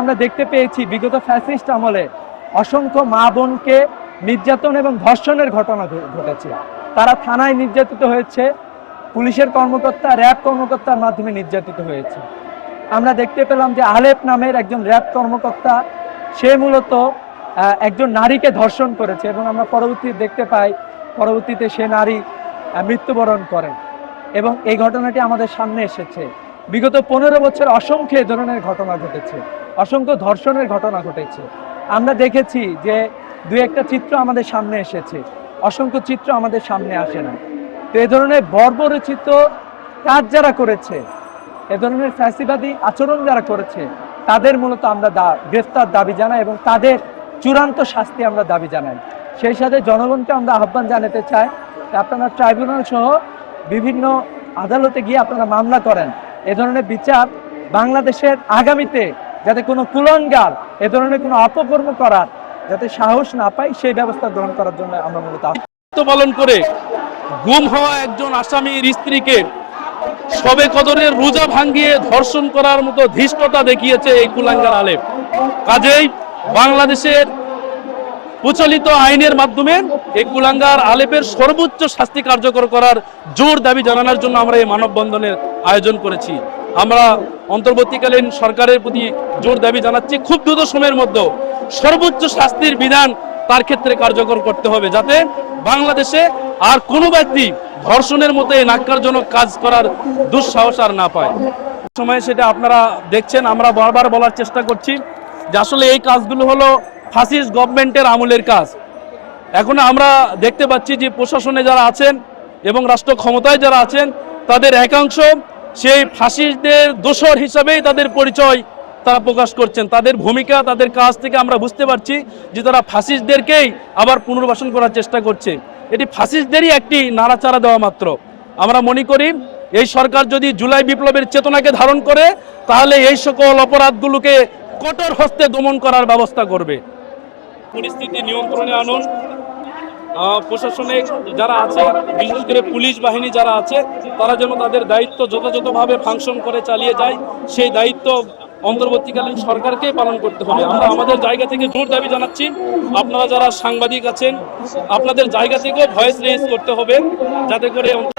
আমরা দেখতে পেয়েছি বিগত ফ্যাসিস্ট আমলে অসংখ্য মা বোনকে নির্যাতন এবং ধর্ষণের ঘটনা ঘটেছে। তারা থানায় নির্যাতিত হয়েছে, পুলিশের কর্মকর্তা, র্যাব কর্মকর্তার মাধ্যমে নির্যাতিত হয়েছে। আমরা দেখতে পেলাম যে আলেপ নামের একজন র্যাব কর্মকর্তা, সে মূলত একজন নারীকে ধর্ষণ করেছে এবং আমরা পরবর্তীতে দেখতে পাই, পরবর্তীতে সে নারী মৃত্যুবরণ করেন এবং এই ঘটনাটি আমাদের সামনে এসেছে। বিগত পনেরো বছর অসংখ্য এ ধরনের ঘটনা ঘটেছে। অসংখ্য ধর্ষণের ঘটনা ঘটেছে। আমরা দেখেছি যে দু একটা চিত্র আমাদের সামনে এসেছে। অসংখ্য চিত্র আমাদের সামনে আসে না। তো এ ধরনের বর্বরচিত কাজ যারা করেছে? এ ধরনের ফ্যাসিবাদী আচরণ যারা করেছে, তাদের মূলত আমরা গ্রেফতার দাবি জানাই এবং তাদের চূড়ান্ত শাস্তি আমরা দাবি জানাই। সেই সাথে জনগণকে আমরা আহ্বান জানাতে চাই আপনারা ট্রাইব্যুনাল সহ বিভিন্ন আদালতে গিয়ে আপনারা মামলা করেন। এ ধরনের বিচার বাংলাদেশের আগামীতে যাতে কোনো কুলঙ্গার এ ধরনের কোনো অপকর্ম করার যাতে সাহস না পায়, সেই ব্যবস্থা গ্রহণ করার জন্য আমরা মূলত পালন করে গুম হওয়া একজন আসামির স্ত্রীকে সবে কদরের রোজা ভাঙ্গিয়ে ধর্ষণ করার মতো ধৃষ্টতা দেখিয়েছে এই কুলাঙ্গার আলেপ কাজেই বাংলাদেশের প্রচলিত আইনের মাধ্যমে এই কুলাঙ্গার আলেপের সর্বোচ্চ শাস্তি কার্যকর করার জোর দাবি জানানোর জন্য আমরা এই মানববন্ধনের আয়োজন করেছি। আমরা অন্তর্বর্তীকালীন সরকারের প্রতি জোর দাবি জানাচ্ছি, খুব দ্রুত সময়ের মধ্যে সর্বোচ্চ শাস্তির বিধান তার ক্ষেত্রে কার্যকর করতে হবে যাতে বাংলাদেশে আর কোনো ব্যক্তি ধর্ষণের মতো এই নাক্কারজনক কাজ করার দুঃসাহস আর না পায়। সময় সেটা আপনারা দেখছেন, আমরা বারবার বলার চেষ্টা করছি যে আসলে এই কাজগুলো হলো ফাসিস গভর্নমেন্টের আমলের কাজ। এখন আমরা দেখতে পাচ্ছি যে প্রশাসনে যারা আছেন এবং রাষ্ট্র ক্ষমতায় যারা আছেন, তাদের একাংশ সেই ফাসিস্টদের দোসর হিসাবেই তাদের পরিচয় তারা প্রকাশ করছেন। তাদের ভূমিকা, তাদের কাজ থেকে আমরা বুঝতে পারছি যে তারা ফাসিস্টদেরকেই আবার পুনর্বাসন করার চেষ্টা করছে। এটি ফাসিস্টদেরই একটি নাড়াচাড়া দেওয়া মাত্র। আমরা মনে করি, এই সরকার যদি জুলাই বিপ্লবের চেতনাকে ধারণ করে, তাহলে এই সকল অপরাধগুলোকে কঠোর হস্তে দমন করার ব্যবস্থা করবে। পরিস্থিতি নিয়ন্ত্রণে আনুন। প্রশাসনিক যারা আছে, বিশেষ করে পুলিশ বাহিনী যারা আছে, তারা যেন তাদের দায়িত্ব যথাযথভাবে ফাংশন করে চালিয়ে যায়, সেই দায়িত্ব অন্তর্বর্তীকালীন সরকারকেই পালন করতে হবে। আমরা আমাদের জায়গা থেকে জোর দাবি জানাচ্ছি, আপনারা যারা সাংবাদিক আছেন, আপনাদের জায়গা থেকেও ভয়েস রেজ করতে হবে, যাতে করে মুসলমান!